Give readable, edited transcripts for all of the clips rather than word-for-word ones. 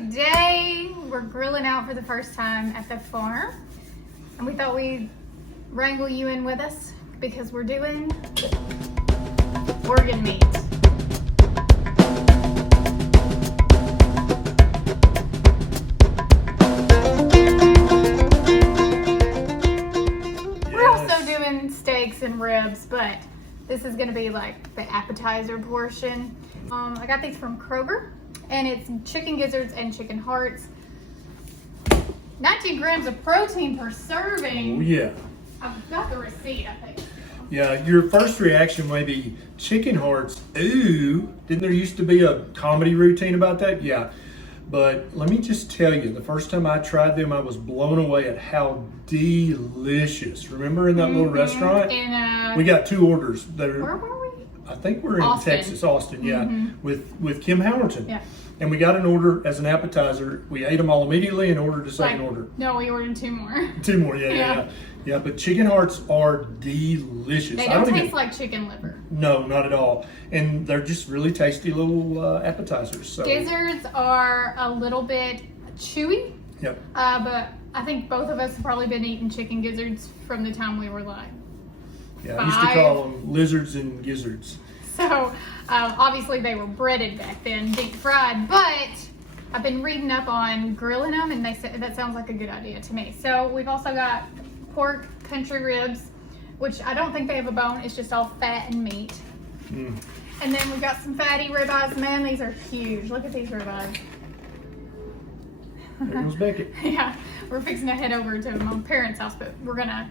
Today we're grilling out for the first time at the farm, and we thought we'd wrangle you in with us because we're doing organ meat. Yes. We're also doing steaks and ribs, but this is gonna be like the appetizer portion. I got these from Kroger, and it's chicken gizzards and chicken hearts. 19 grams of protein per serving. Oh yeah. I've got the receipt, I think. Yeah, your first reaction may be chicken hearts. Ooh, didn't there used to be a comedy routine about that? Yeah. But let me just tell you, the first time I tried them, I was blown away at how delicious. Remember in that little restaurant? We got 2 orders. Where were we? I think we're in Austin. Texas, Austin, yeah, with Kim Howerton. Yeah. And we got an order as an appetizer. We ate them all immediately and ordered a second order. No, we ordered 2 more. 2 more, yeah. Yeah, but chicken hearts are delicious. They don't taste like chicken liver. No, not at all. And they're just really tasty little appetizers. So. Gizzards are a little bit chewy. Yep. But I think both of us have probably been eating chicken gizzards from the time we were like 5. I used to call them lizards and gizzards. So obviously they were breaded back then, deep fried, but I've been reading up on grilling them, and they said that sounds like a good idea to me. So we've also got pork country ribs, which I don't think they have a bone. It's just all fat and meat. And then we've got some fatty ribeyes. Man, these are huge. Look at these ribeyes. There goes Beckett. Yeah, we're fixing to head over to my parents' house, but we're gonna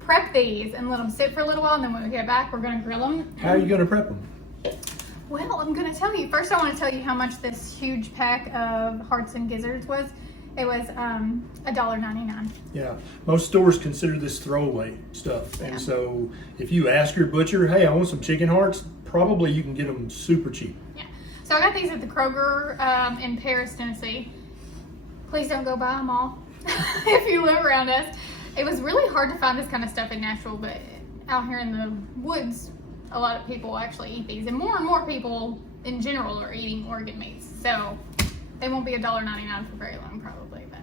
prep these and let them sit for a little while, and then when we get back, we're gonna grill them. How are you gonna prep them? Well, I'm gonna tell you. First, I want to tell you how much this huge pack of hearts and gizzards was. It was $1.99. Yeah, most stores consider this throwaway stuff, and so if you ask your butcher, "Hey, I want some chicken hearts," probably you can get them super cheap. Yeah. So I got these at the Kroger in Paris, Tennessee. Please don't go buy them all if you live around us. It was really hard to find this kind of stuff in Nashville, but out here in the woods, a lot of people actually eat these, and more people in general are eating organ meats. So they won't be $1.99 for very long, probably. But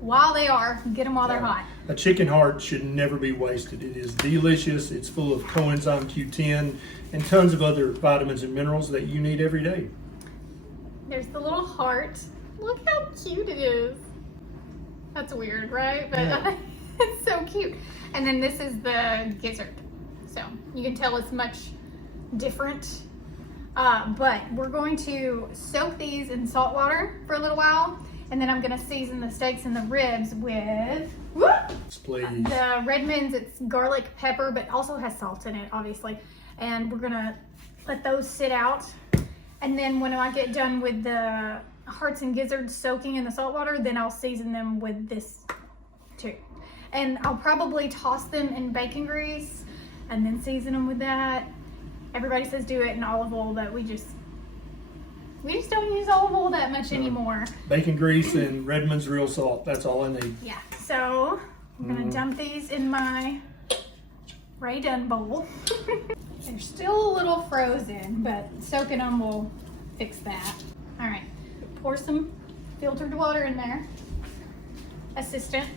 while they are, get them while they're hot. A chicken heart should never be wasted. It is delicious. It's full of coenzyme Q10 and tons of other vitamins and minerals that you need every day. There's the little heart. Look how cute it is. That's weird, right? But it's so cute. And then this is the gizzard. So you can tell it's much different. But we're going to soak these in salt water for a little while. And then I'm going to season the steaks and the ribs with the Redmond's. It's garlic pepper, but also has salt in it, obviously. And we're going to let those sit out. And then when I get done with the hearts and gizzards soaking in the salt water, then I'll season them with this too. And I'll probably toss them in bacon grease and then season them with that. Everybody says do it in olive oil, but we just don't use olive oil that much anymore. Bacon grease and Redmond's real salt. That's all I need. Yeah. So I'm gonna dump these in my Ray Dunn bowl. They're still a little frozen, but soaking them will fix that. All right. Pour some filtered water in there. Assistant.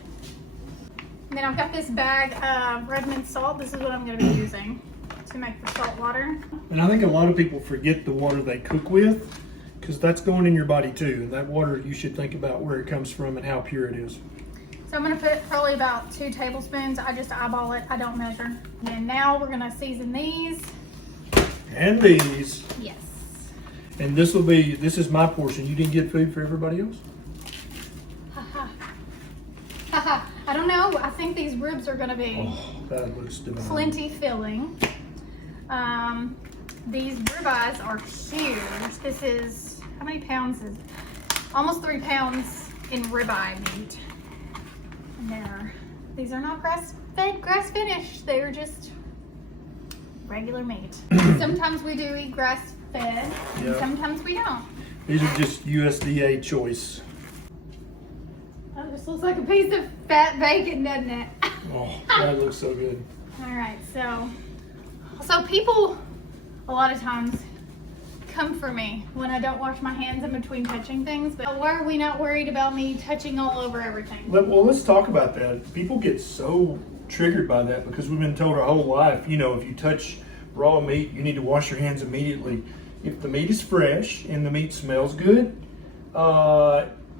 And then I've got this bag of Redmond salt. This is what I'm going to be using to make the salt water. And I think a lot of people forget the water they cook with, because that's going in your body too. And that water, you should think about where it comes from and how pure it is. So I'm going to put probably about 2 tablespoons. I just eyeball it. I don't measure. And now we're going to season these. And these. Yes. And this is my portion. You didn't get food for everybody else? I don't know. I think these ribs are going to be that looks divine. Plenty filling. These ribeyes are huge. This is, how many pounds is it? Almost 3 pounds in ribeye meat. And these are not grass-fed, grass-finished. They are just regular meat. Sometimes we do eat grass-fed, and sometimes we don't. These are just USDA choice. Oh, this looks like a piece of fat bacon, doesn't it? Oh, that looks so good. All right, so people a lot of times come for me when I don't wash my hands in between touching things. But why are we not worried about me touching all over everything? Well, let's talk about that. People get so triggered by that because we've been told our whole life, you know, if you touch raw meat, you need to wash your hands immediately. If the meat is fresh and the meat smells good,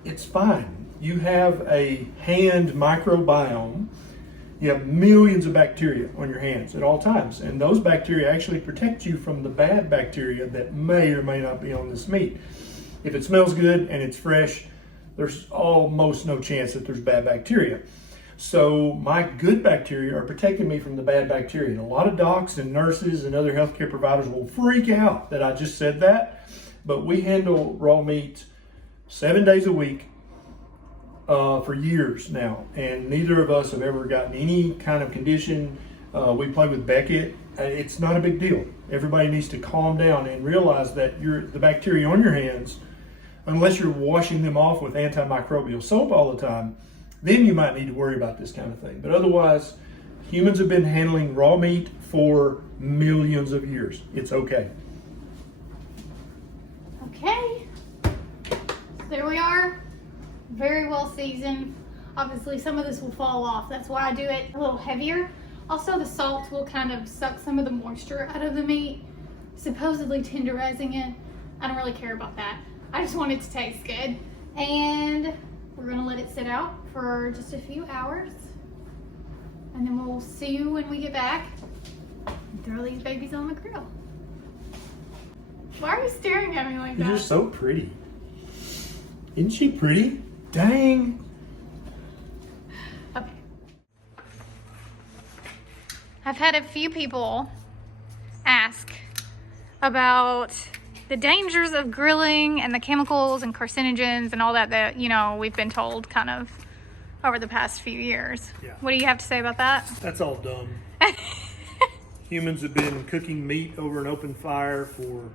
it's fine. You have a hand microbiome. You have millions of bacteria on your hands at all times, and those bacteria actually protect you from the bad bacteria that may or may not be on this meat. If it smells good and it's fresh, there's almost no chance that there's bad bacteria. So my good bacteria are protecting me from the bad bacteria. And a lot of docs and nurses and other healthcare providers will freak out that I just said that, but we handle raw meat 7 days a week for years now, and neither of us have ever gotten any kind of condition. We play with Beckett. It's not a big deal. Everybody needs to calm down and realize that the bacteria on your hands, unless you're washing them off with antimicrobial soap all the time, then you might need to worry about this kind of thing. But otherwise, humans have been handling raw meat for millions of years. It's okay. Okay, there we are. Very well seasoned. Obviously some of this will fall off. That's why I do it a little heavier. Also the salt will kind of suck some of the moisture out of the meat, supposedly tenderizing it. I don't really care about that. I just want it to taste good. And we're gonna let it sit out for just a few hours. And then we'll see you when we get back and throw these babies on the grill. Why are you staring at me like that? You're so pretty. Isn't she pretty? Dang. Okay. I've had a few people ask about the dangers of grilling and the chemicals and carcinogens and all that, you know, we've been told kind of over the past few years. Yeah. What do you have to say about that? That's all dumb. Humans have been cooking meat over an open fire for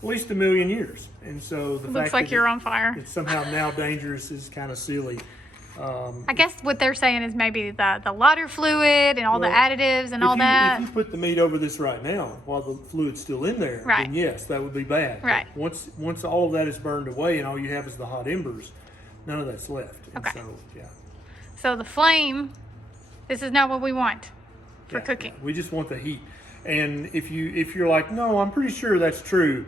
at least 1 million years, and so the Looks fact like that you're on fire. it's somehow now dangerous is kind of silly. I guess what they're saying is maybe the lighter fluid and all the additives and all that. If you put the meat over this right now while the fluid's still in there, Right. then yes, that would be bad. Right. But once all of that is burned away and all you have is the hot embers, none of that's left. And Okay. so, yeah. So the flame, this is not what we want for Yeah, cooking. yeah. We just want the heat. And if you're like, no, I'm pretty sure that's true,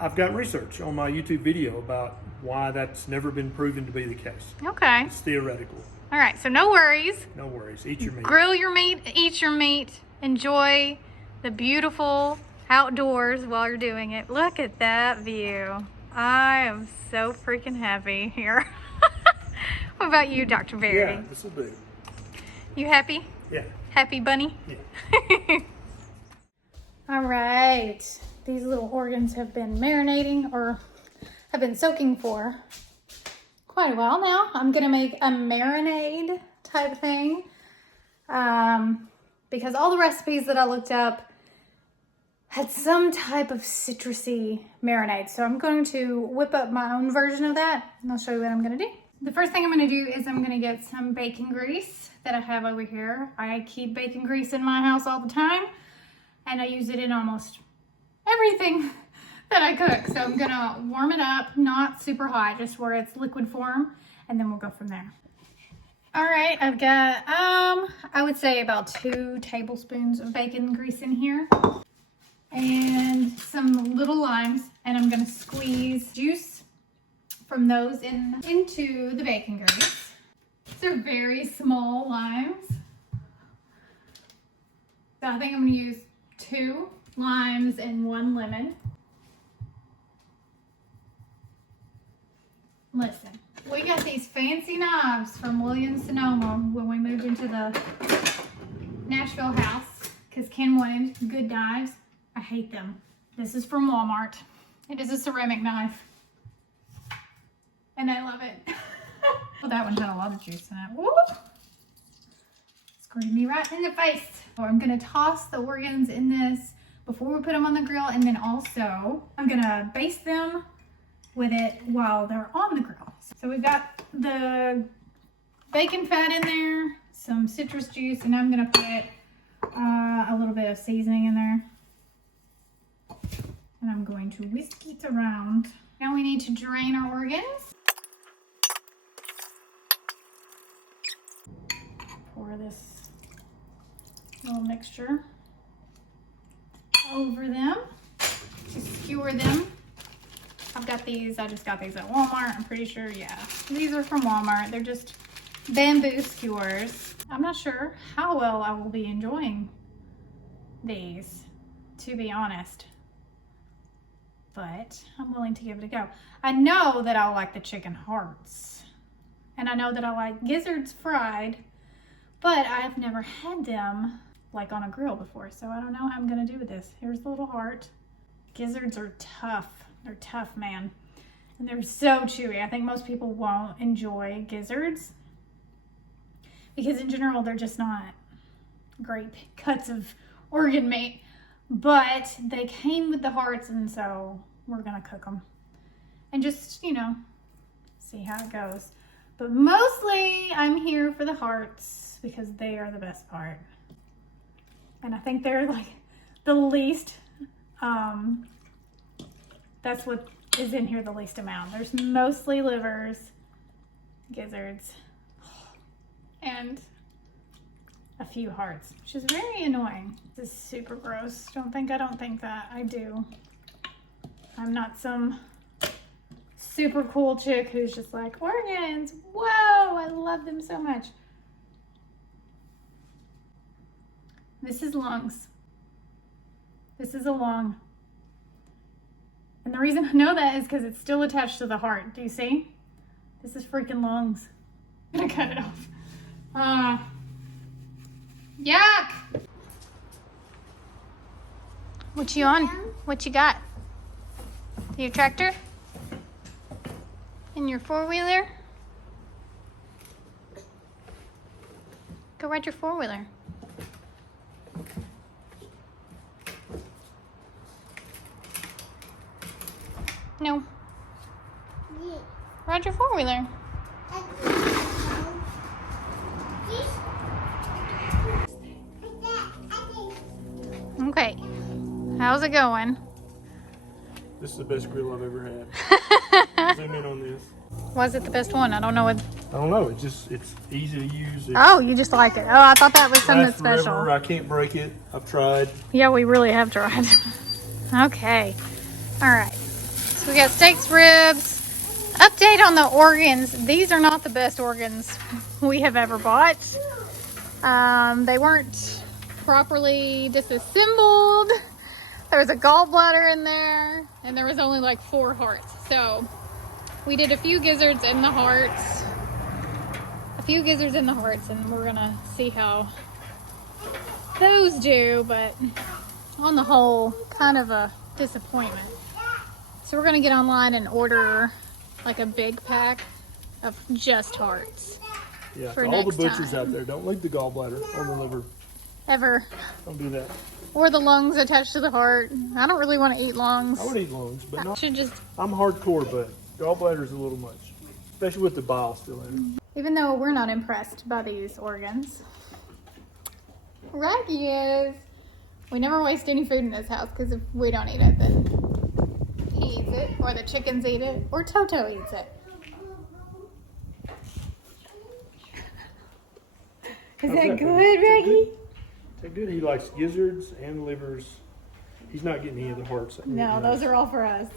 I've got research on my YouTube video about why that's never been proven to be the case. Okay. It's theoretical. All right. So no worries. No worries. Eat your meat. Grill your meat, eat your meat, enjoy the beautiful outdoors while you're doing it. Look at that view. I am so freaking happy here. What about you, Dr. Verity? Yeah, this will do. You happy? Yeah. Happy bunny? Yeah. All right. These little organs have been marinating or have been soaking for quite a while now. I'm gonna make a marinade type thing because all the recipes that I looked up had some type of citrusy marinade. So I'm going to whip up my own version of that and I'll show you what I'm gonna do. The first thing I'm gonna do is I'm gonna get some bacon grease that I have over here. I keep bacon grease in my house all the time and I use it in almost everything that I cook. So I'm gonna warm it up, not super hot, just where it's liquid form, and then we'll go from there. All right, I've got, I would say about 2 tablespoons of bacon grease in here and some little limes, and I'm gonna squeeze juice from those into the bacon grease. These are very small limes. So I think I'm gonna use 2 limes and 1 lemon. Listen, we got these fancy knives from Williams-Sonoma when we moved into the Nashville house because Ken wanted good knives. I hate them. This is from Walmart. It is a ceramic knife. And I love it. Well, that one had a lot of juice in it. Woo! Screwed me right in the face. So I'm gonna toss the organs in this before we put them on the grill, and then also I'm gonna baste them with it while they're on the grill. So we've got the bacon fat in there, some citrus juice, and I'm gonna put a little bit of seasoning in there. And I'm going to whisk it around. Now we need to drain our organs. Pour this little mixture over them to skewer them. I've got these, I just got these at Walmart, I'm pretty sure, yeah. These are from Walmart, they're just bamboo skewers. I'm not sure how well I will be enjoying these, to be honest. But I'm willing to give it a go. I know that I'll like the chicken hearts. And I know that I like gizzards fried, but I've never had them like on a grill before, so I don't know how I'm gonna do with this. Here's the little heart. Gizzards are tough. They're tough, man. And they're so chewy. I think most people won't enjoy gizzards because in general, they're just not great cuts of organ meat. But they came with the hearts, and so we're gonna cook them. And just, you know, see how it goes. But mostly, I'm here for the hearts because they are the best part. And I think they're like the least, that's what is in here the least amount. There's mostly livers, gizzards, and a few hearts, which is very annoying. This is super gross. I don't think that. I do. I'm not some super cool chick who's just like, organs, whoa, I love them so much. This is lungs. This is a lung. And the reason I know that is because it's still attached to the heart. Do you see? This is freaking lungs. I'm gonna cut it off. Yuck! What you on? What you got? Your tractor? And your four-wheeler? Go ride your four-wheeler. No. Ride your four-wheeler. Okay. How's it going? This is the best grill I've ever had. Zoom in on this. Why is it the best one? I don't know what. I don't know. It's easy to use. Oh, you just like it. Oh, I thought that was something special. Forever. I can't break it. I've tried. Yeah, we really have tried. Okay. All right. So we got steaks, ribs. Update on the organs. These are not the best organs we have ever bought. They weren't properly disassembled. There was a gallbladder in there, and there was only like 4 hearts. So we did a few gizzards in the hearts. And we're gonna see how those do, but on the whole, kind of a disappointment. So we're gonna get online and order like a big pack of just hearts. Yeah, for all the next butchers time. out there, don't leave the gallbladder or the liver. Ever. Don't do that. Or the lungs attached to the heart. I don't really want to eat lungs. I would eat lungs, but I not. should just, I'm hardcore, but gallbladder is a little much, especially with the bile still in it. even though we're not impressed by these organs, Rocky is. We never waste any food in this house because if we don't eat it, then he eats it, or the chickens eat it, or Toto eats it. Is that good, Reggie? Is that good? He likes gizzards and livers. He's not getting any of the hearts. No, those are all for us.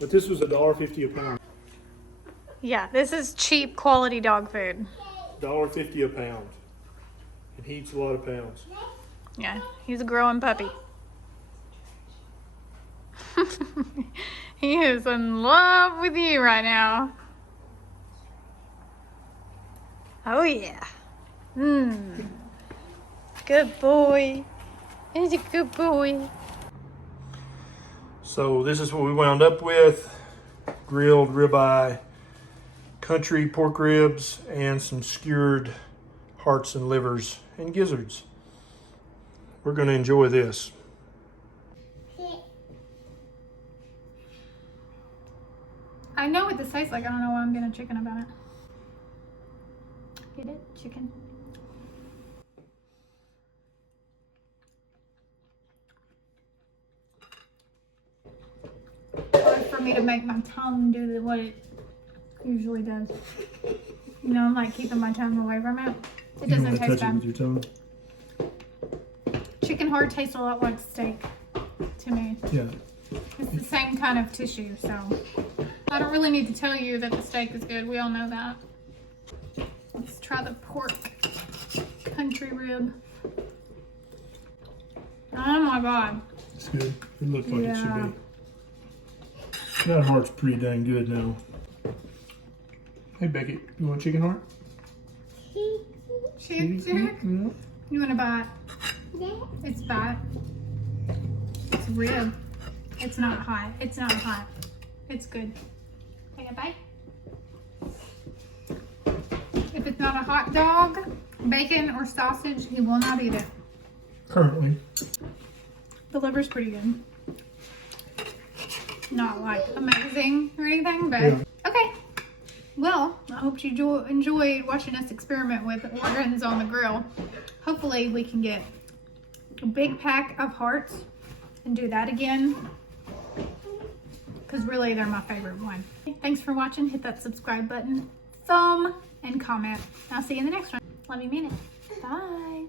But this was $1.50 a pound. Yeah, this is cheap quality dog food. $1.50 a pound. And he eats a lot of pounds. Yeah, he's a growing puppy. He is in love with you right now. Oh yeah. Good boy. He's a good boy. So this is what we wound up with. Grilled ribeye, country pork ribs, and some skewered hearts and livers and gizzards. We're going to enjoy this. I know what this tastes like. I don't know why I'm getting chicken about it. Get it? Chicken. me to make my tongue do what it usually does. You know, I'm like keeping my tongue away from it. It You don't doesn't want to taste touch it bad. with your tongue. Chicken heart tastes a lot like steak to me. Yeah. It's the same kind of tissue, so I don't really need to tell you that the steak is good. We all know that. Let's try the pork country rib. Oh my god. It's good. It looks like it should Yeah. be. That heart's pretty dang good now. Hey Becky, you want chicken heart? Chick, chick. Yeah. You want a bite? It's bite. It's rib. It's not hot. It's not hot. It's good. Take a bite. If it's not a hot dog, bacon, or sausage, he will not eat it. Currently. The liver's pretty good. Not like amazing or anything, but Yeah. okay. Well, I hope you enjoyed watching us experiment with organs on the grill. Hopefully we can get a big pack of hearts and do that again, because really they're my favorite one. Thanks for watching. Hit that subscribe button, thumb, and comment. I'll see you in the next one. Love you, mean it. Bye.